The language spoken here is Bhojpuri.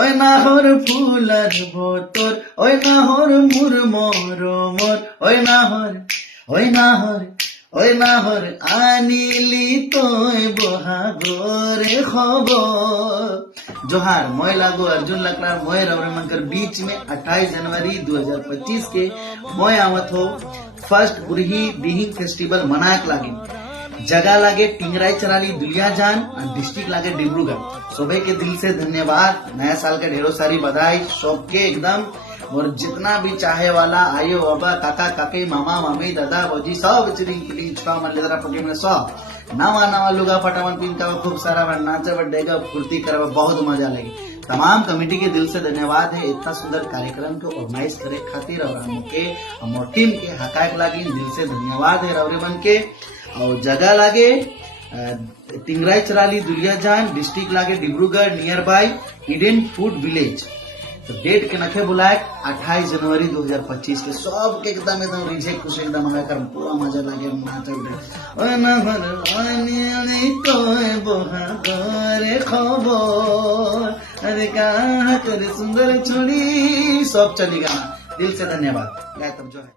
ওই নাহর ফুলার ভোতর, ওই নাহর মুর মরমর, ওই নাহর, ওই নাহর, ওই নাহর আনিলি তোয় বহাগরে खबर। जोहार मैं लागू अर्जुन लकड़ा मैं रवरमनकर बीच में 28 जनवरी 2025 के मैं आवत हो फर्स्ट बुरही बिहिंग फेस्टिवल मनाक लागे। जगह लागे टिंगराई चराली दुलिया जान और डिस्ट्रिक्ट लागे डिब्रूगढ़। सुबह के दिल से धन्यवाद, नया साल का ढेरों सारी बधाई सबके एकदम। और जितना भी चाहे वाला आयो बाबा काका काके मामा मामी दादा बजी सब चिरिंग पिलिंग छुआ मन लेदरा पटी में सब नवा नवा लुगा फटावन पिन का खूब सारा नाचे बड्डेगा फुर्ती करवा बहुत मजा लगी। तमाम कमेटी के दिल से धन्यवाद है इतना सुंदर कार्यक्रम को ऑर्गेनाइज करे खातिर और हमके हमर टीम के हकायक लागी दिल से धन्यवाद है रवरे मन के। और जगह लागे टिंगराई चराली दुलिया जान डिस्ट्रिक्ट लागे Dibrugarh near by Eden food village. तो डेट के नखे बुलाए 28 जनवरी 2025 के सब के एकदम एकदम रिझे खुश एकदम हमें कर पूरा मजा लगे नाचे उठे। ओए नहर आनी तोय बहागरे खबर, अरे कहाँ तेरे सुंदर छोड़ी सब चली गाना। दिल से धन्यवाद। तब जो है